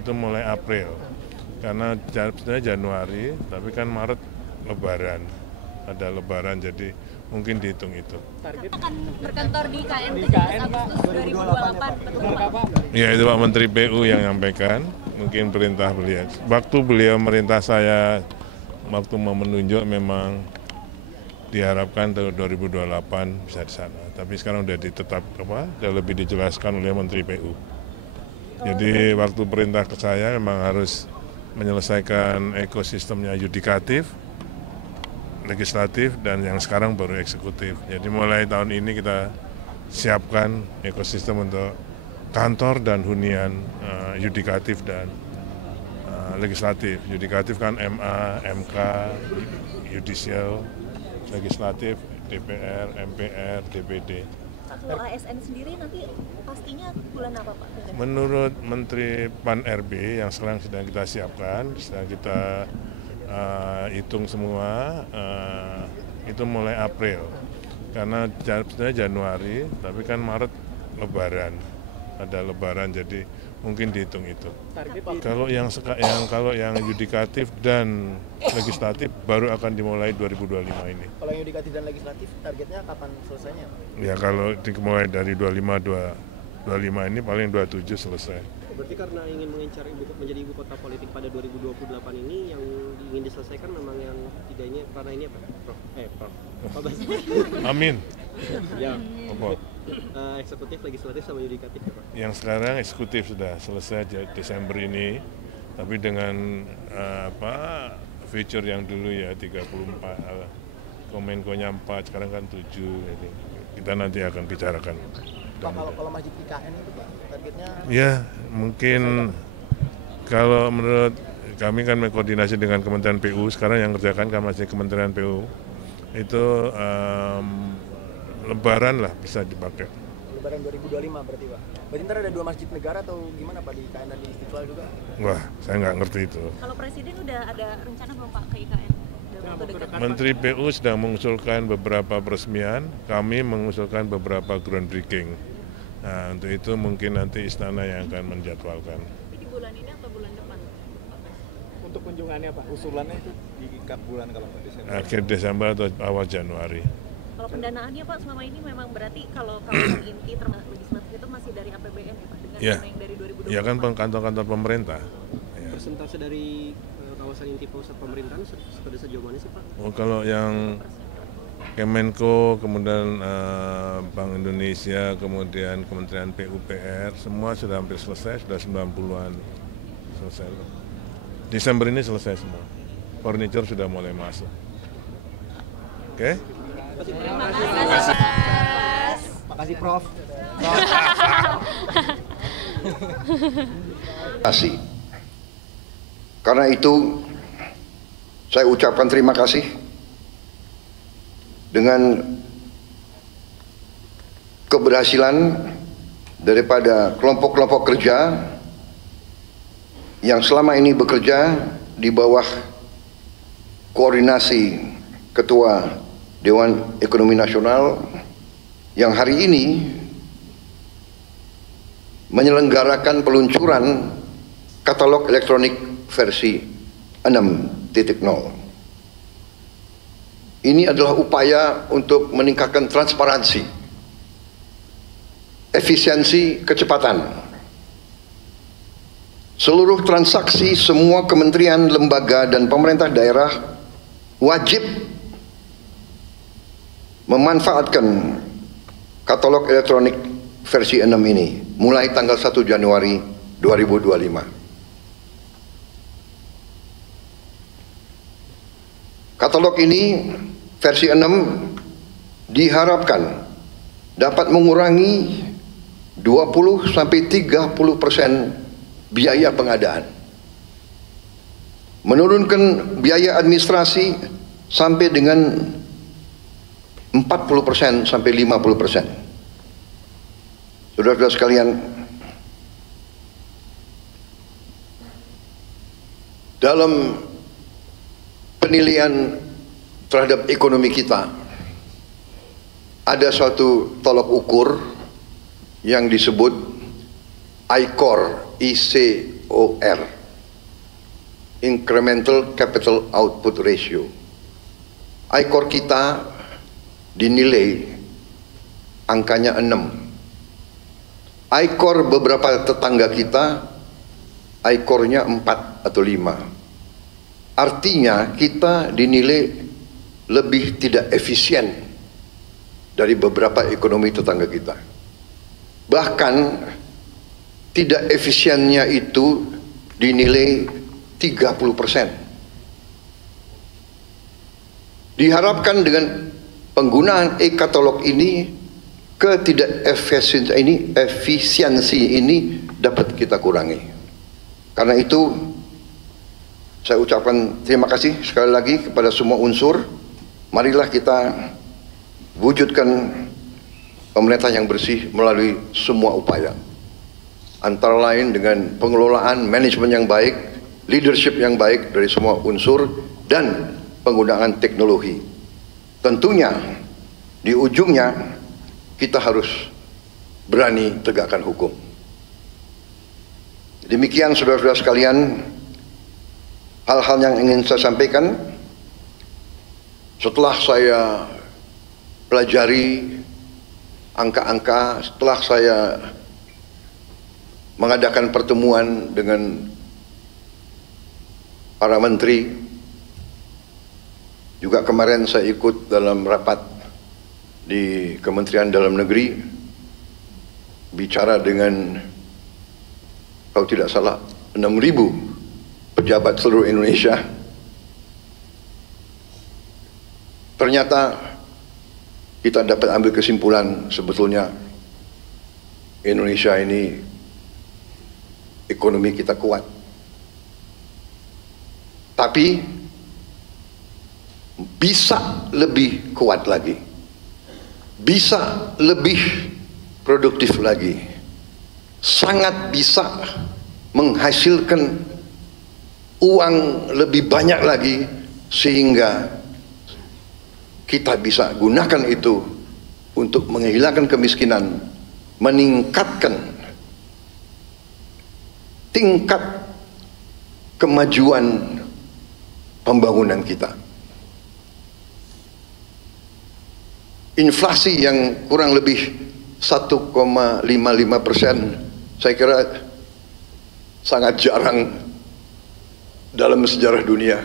itu mulai April. Karena sebenarnya Januari, tapi kan Maret Lebaran. Ada Lebaran, jadi mungkin dihitung itu. Akan berkantor di IKN 17 Agustus 2028, betul Pak? Ya, itu Pak Menteri PU yang menyampaikan, mungkin perintah beliau. Waktu beliau merintah saya, waktu mau menunjuk memang diharapkan tahun 2028 bisa di sana. Tapi sekarang udah udah lebih dijelaskan oleh Menteri PU. Jadi waktu perintah ke saya memang harus menyelesaikan ekosistemnya yudikatif, legislatif, dan yang sekarang baru eksekutif. Jadi mulai tahun ini kita siapkan ekosistem untuk kantor dan hunian yudikatif dan legislatif. Yudikatif kan MA, MK, Yudisial, legislatif, DPR, MPR, DPD. Kalau ASN sendiri nanti pastinya bulan apa Pak? Menurut Menteri Pan-RB yang sekarang sedang kita siapkan, sedang kita hitung semua, itu mulai April. Karena sebenarnya Januari, tapi kan Maret Lebaran. Ada Lebaran, jadi mungkin dihitung itu. Kalau yang yudikatif dan legislatif baru akan dimulai 2025 ini. Kalau yang yudikatif dan legislatif targetnya kapan selesainya? Ya kalau dimulai dari 25 ini paling 27 selesai. Berarti karena ingin mengincar menjadi ibu kota politik pada 2028 ini yang ingin diselesaikan memang yang tidaknya karena ini apa? Prof. Amin. Ya. Apa? Eksekutif, legislatif sama yudikatif ya Pak? Yang sekarang eksekutif sudah selesai Desember ini, tapi dengan feature yang dulu ya 34, Komenko-nya 4, sekarang kan 7, jadi kita nanti akan bicarakan. Pak, kalau masjid IKN itu Pak, targetnya? Ya, mungkin kalau menurut kami kan berkoordinasi dengan Kementerian PU, sekarang yang kerjakan kan masih Kementerian PU, itu Lebaran lah bisa dipakai. Lebaran 2025 berarti Pak? Berarti ntar ada 2 masjid negara atau gimana Pak, di IKN dan di Istiqlal juga? Wah, saya nggak ngerti itu. Kalau Presiden udah ada rencana belum Pak ke IKN? Menteri PU sedang mengusulkan beberapa peresmian, kami mengusulkan beberapa groundbreaking. Nah, untuk itu mungkin nanti istana yang akan menjadwalkan. Tapi di bulan ini atau bulan depan? Untuk kunjungannya Pak, usulannya itu di bulan kalau Desember? Akhir Desember atau awal Januari. Kalau pendanaannya Pak selama ini memang berarti kalau kawasan inti termasuk legislatif itu masih dari APBN ya Pak? Dengan yang dari 2020? Ya kan kantor-kantor pemerintah. Ya. Persentase dari kawasan inti pusat pemerintahan sudah sejauh mana sih Pak? Oh, kalau yang Kemenko, kemudian Bank Indonesia, kemudian Kementerian PUPR, semua sudah hampir selesai, sudah 90-an selesai. Desember ini selesai semua. Furniture sudah mulai masuk. Oke? Terima kasih. Makasih Prof. Kasih. Karena itu saya ucapkan terima kasih dengan keberhasilan daripada kelompok-kelompok kerja yang selama ini bekerja di bawah koordinasi Ketua Dewan Ekonomi Nasional yang hari ini menyelenggarakan peluncuran katalog elektronik versi 6.0. Ini adalah upaya untuk meningkatkan transparansi, efisiensi, kecepatan. Seluruh transaksi semua kementerian, lembaga, dan pemerintah daerah wajib memanfaatkan katalog elektronik versi 6 ini mulai tanggal 1 Januari 2025. Katalog ini versi 6 diharapkan dapat mengurangi 20-30% biaya pengadaan, menurunkan biaya administrasi sampai dengan 40% sampai 50%. Saudara-saudara sekalian, dalam penilaian terhadap ekonomi kita ada suatu tolok ukur yang disebut I-Core ICOR, Incremental Capital Output Ratio. ICOR kita dinilai angkanya 6. ICOR beberapa tetangga kita, ICOR-nya 4 atau 5. Artinya kita dinilai lebih tidak efisien dari beberapa ekonomi tetangga kita. Bahkan tidak efisiennya itu dinilai 30%. Diharapkan dengan penggunaan e-katalog ini, efisiensi ini dapat kita kurangi. Karena itu saya ucapkan terima kasih sekali lagi kepada semua unsur. Marilah kita wujudkan pemerintah yang bersih melalui semua upaya. Antara lain dengan pengelolaan manajemen yang baik, leadership yang baik dari semua unsur, dan penggunaan teknologi. Tentunya di ujungnya kita harus berani tegakkan hukum. Demikian saudara-saudara sekalian, hal-hal yang ingin saya sampaikan. Setelah saya pelajari angka-angka, setelah saya mengadakan pertemuan dengan para menteri, juga kemarin saya ikut dalam rapat di Kementerian Dalam Negeri, bicara dengan, kalau tidak salah, 6.000 pejabat seluruh Indonesia. Ternyata kita dapat ambil kesimpulan, sebetulnya Indonesia ini ekonomi kita kuat, tapi bisa lebih kuat lagi, bisa lebih produktif lagi, sangat bisa menghasilkan uang lebih banyak lagi, sehingga kita bisa gunakan itu untuk menghilangkan kemiskinan, meningkatkan tingkat kemajuan pembangunan kita. Inflasi yang kurang lebih 1,55%, saya kira sangat jarang dalam sejarah dunia.